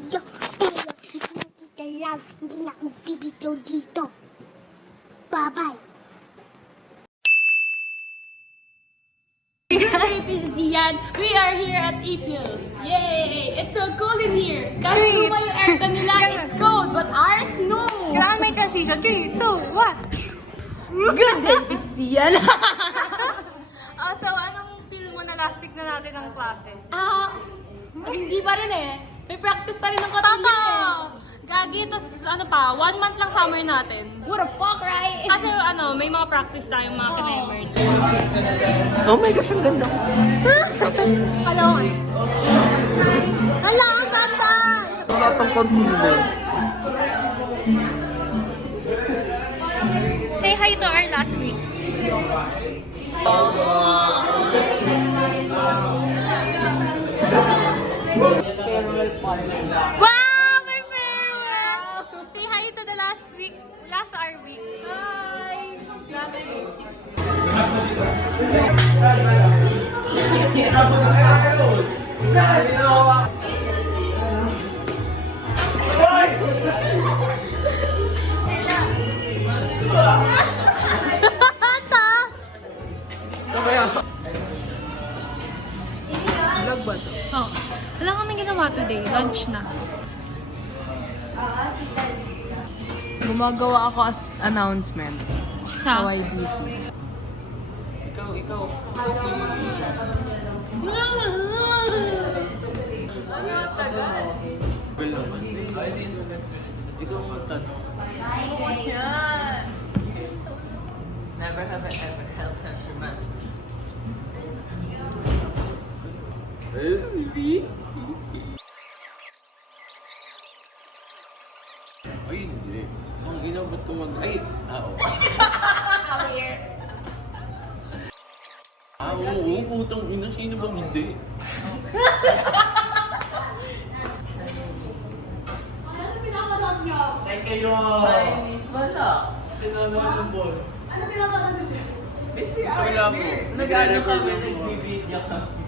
video. Pero nakikita lang, hindi na ako magbibideo dito. Bye-bye. Good day, Pizzian. We are here at Ipil. Yay! It's so cool in here. Kahit luma yung aircon nila, it's cold, but ours, no! Kailangan may transition. 3, 2, 1. Good day, Pizzian. So, anong feel mo na last week na natin ang klase? Hindi pa rin eh. May practice pa rin ng katilya eh. Gagi, tas ano pa, 1 month lang summer natin. What the fuck, right? Kasi may mga practice tayong mga kinaimer. Oh my gosh, ang ganda. Hello. Hala, ang ganda! Wala pang concealer. Say hi to our last week. Wow! My favorite! Say hi to the last week. Last our week. Hi! Last week. Vlog ba to? Oh. Wala kaming ginawa today. Lunch na. Gumagawa ako as announcement sa Sa? YDC. Ikaw. Never have I ever held hands with man. Ay, hindi. Ang ina, ba't tumag... Ay! Oo. Oo, putang ina. Sino bang hindi? Thank you! Hi, Miss Wala. Sinunod ng ball. Ano pinapanood na siya? Miss Wala. So, wala po. Nag-ano kami, nag-video kami.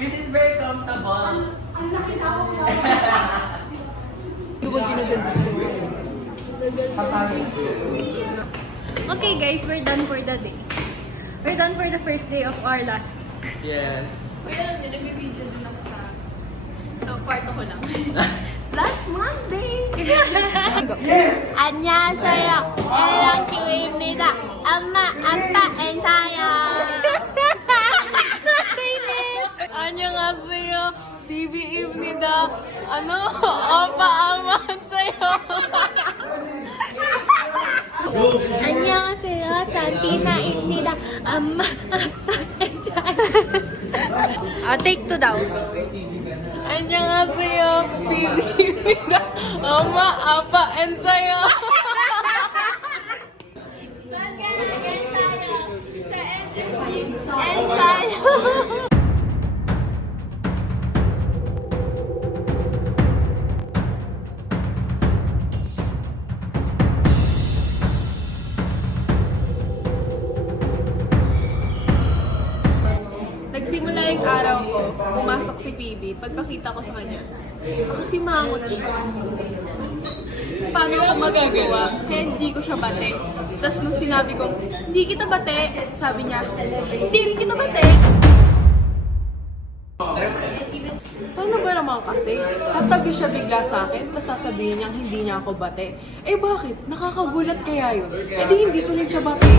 This is very comfortable. Okay guys, we're done for the day. We're done for the first day of our last week. Yes. Nag-video din ako sa... So, kwarto ko lang. Last Monday! 안녕하세요. LQ입니다. 엄마, 아빠, 인사요. 안녕하세요. TV입니다. 오빠 아만 sa'yo. 안녕하세요. 산티나입니다. 엄마, 아빠, 인사요. Take 2 daw. 안녕하세요. TV입니다. 엄마, 아빠, and sa'yo. 인사요. Nagsimula yung araw ko, pumasok si PB. Pagkakita ko sa kanya, ako si Mangot siya. Paano ko magagawa? Kaya hindi ko siya bate. Tapos nung sinabi ko, hindi kita bate, sabi niya, hindi rin kita bate. Paano ba naman kasi? Tatabi siya bigla sa akin, tapos sasabihin niya hindi niya ako bate. Eh bakit? Nakakagulat kaya yun? Eh di hindi ko rin siya bate.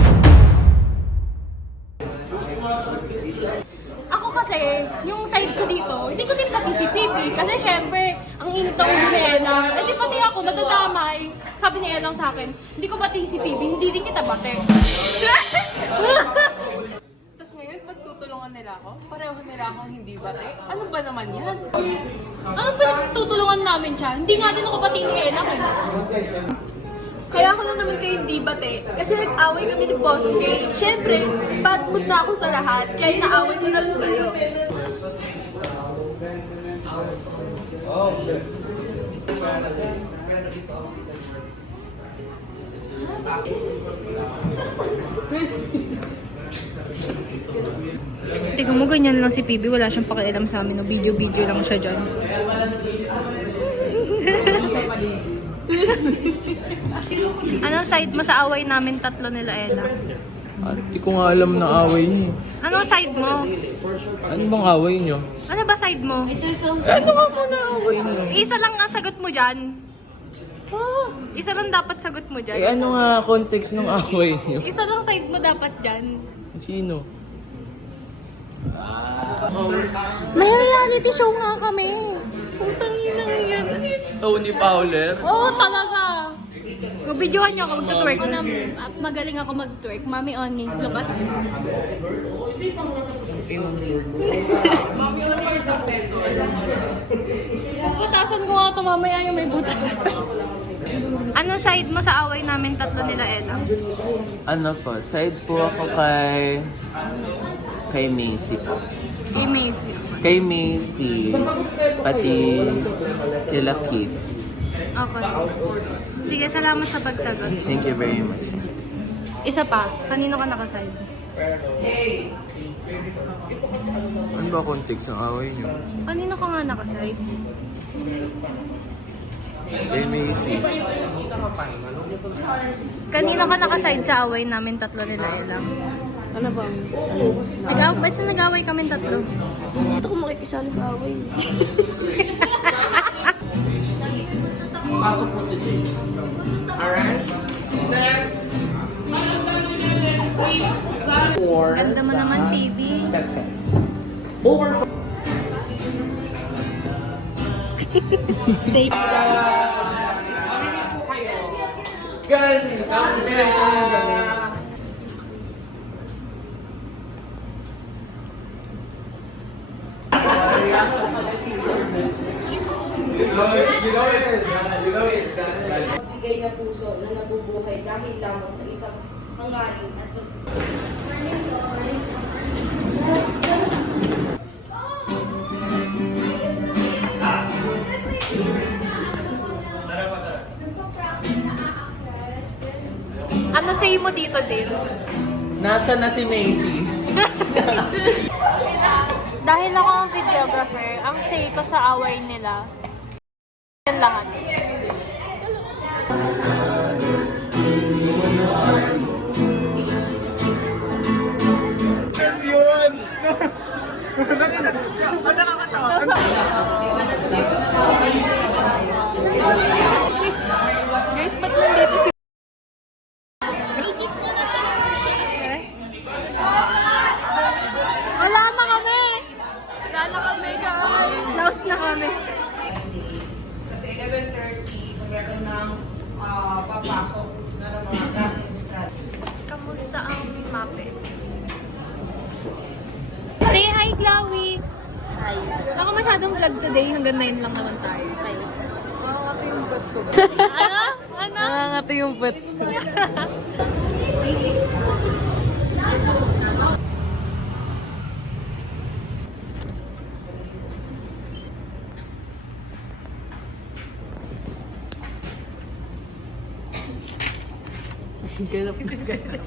Ako kasi, yung side ko dito, hindi ko din pati si Pipi. Kasi syempre, ang init ng ulo ni Ella. Eh di pati ako, nadadamay. Sabi ni Ella sa akin, hindi ko pati si Pipi, hindi din kita bate. Tapos ngayon, magtutulungan nila ako? Pareho nila akong hindi bate? Ano ba naman yan? Anong pinagtutulungan namin siya? Hindi nga din ako pati ni Ella. Kaya ako na naman kayo hindi bate. Kasi nag-away kami ni Boss K. Siyempre, bad mood na ako sa lahat. Kaya naaway ko na rin kayo. tingnan mo, ganyan lang si PB. Wala siyang pakialam sa amin. No? Video-video lang siya dyan. Anong side mo sa away namin tatlo nila, Ella? Hindi ko nga alam na away niyo. Anong side mo? Ano bang away niyo? Ano ba side mo? Ano nga muna away niyo? Isa lang ang sagot mo dyan. Isa lang dapat sagot mo dyan. Ano nga context ng away niyo? Isa lang side mo dapat dyan. Sino? May reality show nga kami. Putang inang yan. Tony Fowler? Oo, talaga. Mabidyohan niyo ako mag-twerk. Magaling ako mag-twerk. Mami Oni, look at me. Butasan ko nga ito mamaya yung may butas. Ano side mo sa away namin tatlo nila, Ella? Ano po, side po ako kay Macy po. Kay Macy. Kay Macy, pati kila Kiss. Okay. Sige, salamat sa pagsagot. Thank you very much. Isa pa, kanino ka nakaside? Ano ba context ng away niyo? Kanino ka nga nakaside? Kay Macy. Kanino ka nakaside sa away namin tatlo nila, Ella? Ano ba? Ba't sa nag-away kami tatlo? Ito ko makikisali sa away. Pasok po to Jay. Alright? Next! Ganda mo naman, baby. That's it. Over. Guys, ang bigay na puso na nabubuhay dahil lamang sa isang hangarin at Ano say mo dito, Dale? Nasa na si Macy? Dahil ako ang videographer, ang say ko sa away nila, yan lahat. Guys, ba't nandito si... Wala na kami! Wala na kami, guys! Lost na kami. kasi 11:30, so meron ng papasok na ng mga gamit strategy. Kamusta ang Muppet? Say hi, Chloe! Hi. Baka masyadong vlog today, hanggang 9 lang naman tayo. Hi. Nakangati yung butt ko. Ano? Ano? Nakangati yung butt ko. Ganap na ganap.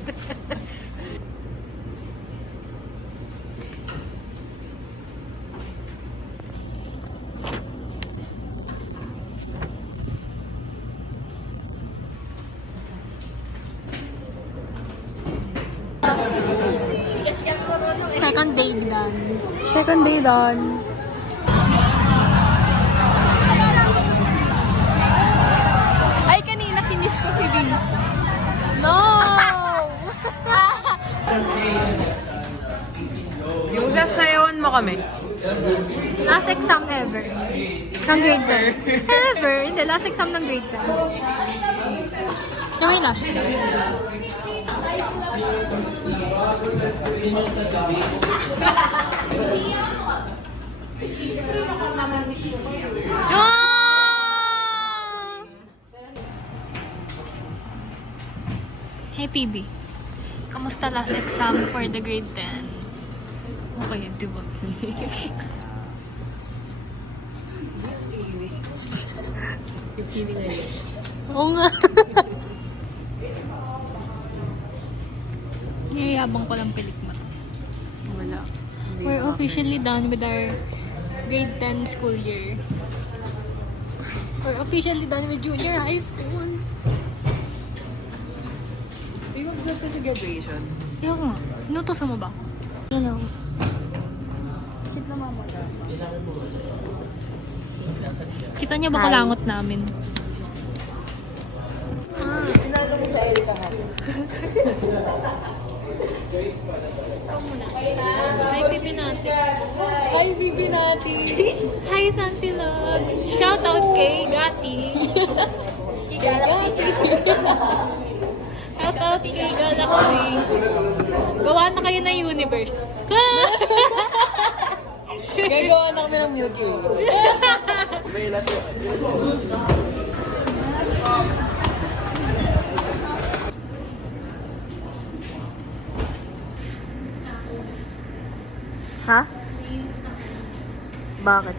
Second day done. Second day done. Ay, kanina kinis ko si Vince. No! Yung sasayawan mo kami. Last exam ever. Ng grade 10. Ever. Hindi, last exam ng grade 10. Yung last. Hey PB, kamusta last exam for the grade 10? Okay, diba? Oo nga. Niyayabang ko lang pilik mo. Wala. officially done with our grade 10 school year. We're officially done with junior high school. Di ba vlog ka sa graduation? Yung nga, inutosan mo ba? Ano? Sit na mama. Kita niyo ba kulangot namin? Sinalo mo sa Erika ha? Ikaw muna. Hi, Bibi natin. Hi, Bibi natin! Hi, Santi Logs. Shout out kay Gati. Kay Galaxy. Shout out kay Galaxy. Gawa na kayo ng universe. Gagawa na kami ng Milky Way. Ha? Bakit?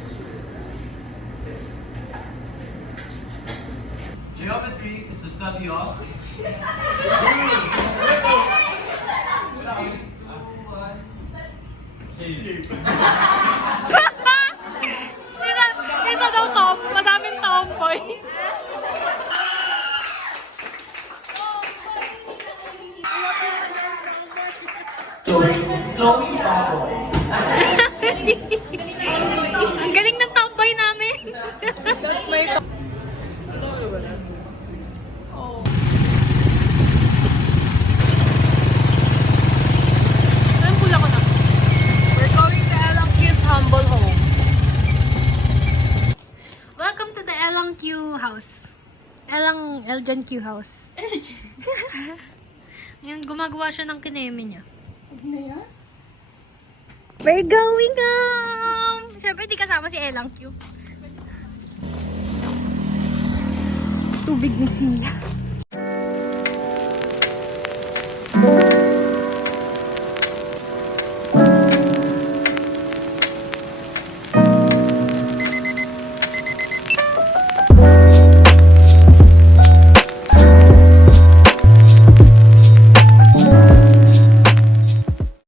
Geometry is the study of... Isa daw tom, madaming tomboy. Ang galing ng tomboy namin. That's my top. Anong pula ko na? We're going to LMQ's humble home. Welcome to the Elang Q house. Eljan Q house. Yan, gumagawa siya ng kineme niya. We're going home! Siyempre, di kasama si Elang Q. Tubig ni Sia.